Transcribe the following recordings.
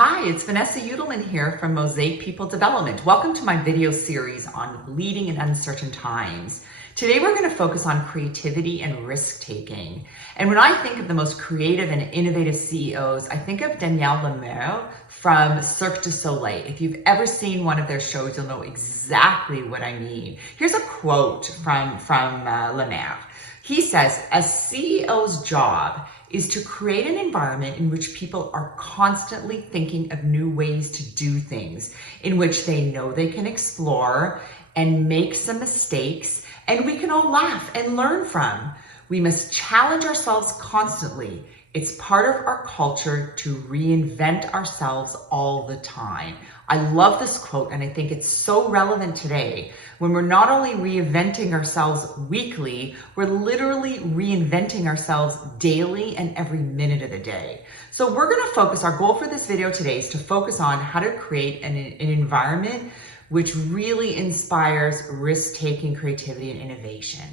Hi, it's Vanessa Udelman here from Mosaic People Development. Welcome to my video series on leading in uncertain times. Today we're going to focus on creativity and risk-taking. And when I think of the most creative and innovative CEOs, I think of Danielle Lemaire from Cirque du Soleil. If you've ever seen one of their shows, you'll know exactly what I mean. Here's a quote from Lemaire. He says, "A CEO's job is to create an environment in which people are constantly thinking of new ways to do things, in which they know they can explore and make some mistakes, and we can all laugh and learn from. We must challenge ourselves constantly. It's part of our culture to reinvent ourselves all the time." I love this quote, and I think it's so relevant today when we're not only reinventing ourselves weekly, we're literally reinventing ourselves daily and every minute of the day. So we're going to focus, our goal for this video today is to focus on how to create an environment which really inspires risk-taking, creativity, and innovation.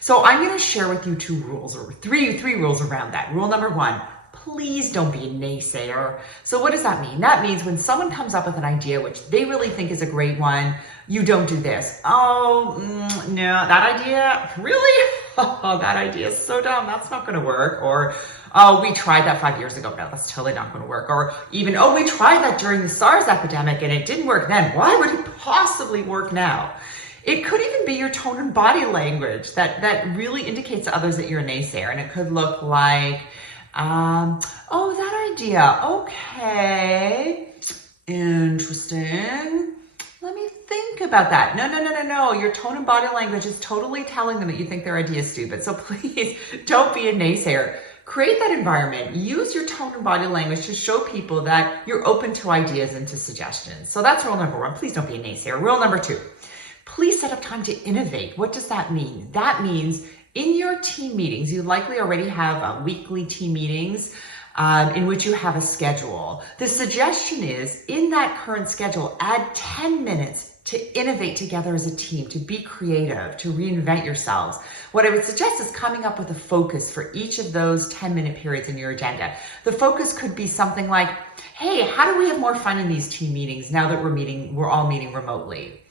So I'm going to share with you two rules, or three rules around that. Rule number one, please don't be a naysayer. So what does that mean? That means when someone comes up with an idea which they really think is a great one, you don't do this. "Oh, no, that idea, really? Oh, that idea is so dumb. That's not going to work." Or, "Oh, we tried that 5 years ago. No, that's totally not going to work." Or even, "Oh, we tried that during the SARS epidemic and it didn't work then. Why would it possibly work now?" It could even be your tone and body language that really indicates to others that you're a naysayer. And it could look like, "Oh, that idea. Okay. Interesting. Let me think about that." No. Your tone and body language is totally telling them that you think their idea is stupid. So please don't be a naysayer. Create that environment. Use your tone and body language to show people that you're open to ideas and to suggestions. So that's rule number one. Please don't be a naysayer. Rule number two, please set up time to innovate. What does that mean? That means in your team meetings, you likely already have weekly team meetings in which you have a schedule. The suggestion is, in that current schedule, add 10 minutes to innovate together as a team, to be creative, to reinvent yourselves. What I would suggest is coming up with a focus for each of those 10-minute periods in your agenda. The focus could be something like, "Hey, how do we have more fun in these team meetings now that we're all meeting remotely?"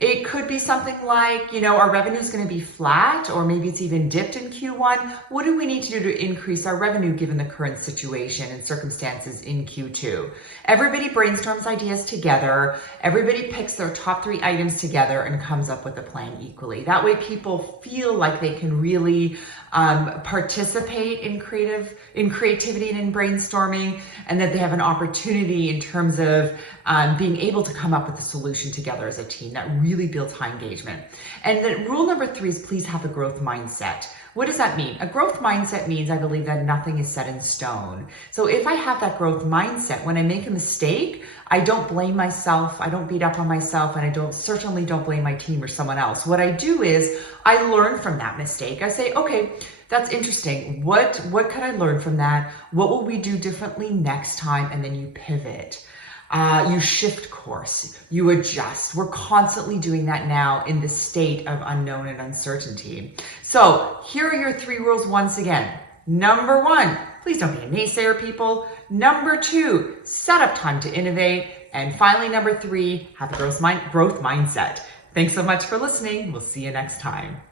It could be something like, our revenue is going to be flat, or maybe it's even dipped in Q1. What do we need to do to increase our revenue given the current situation and circumstances in Q2? Everybody brainstorms ideas together. Everybody picks their top 3 items together and comes up with a plan equally. That way people feel like they can really participate in creativity and in brainstorming, and that they have an opportunity in terms of being able to come up with a solution together as a team. That really builds high engagement. And then rule number 3 is please have a growth mindset. What does that mean? A growth mindset means I believe that nothing is set in stone. So if I have that growth mindset, when I make a mistake, I don't blame myself, I don't beat up on myself, and I certainly don't blame my team or someone else. What I do is I learn from that mistake. I say, okay, that's interesting. What could I learn from that? What will we do differently next time? And then you pivot. You shift course, you adjust. We're constantly doing that now in the state of unknown and uncertainty. So here are your 3 rules once again. Number 1, please don't be a naysayer, people. Number 2, set up time to innovate. And finally, number 3, have a growth mindset. Thanks so much for listening. We'll see you next time.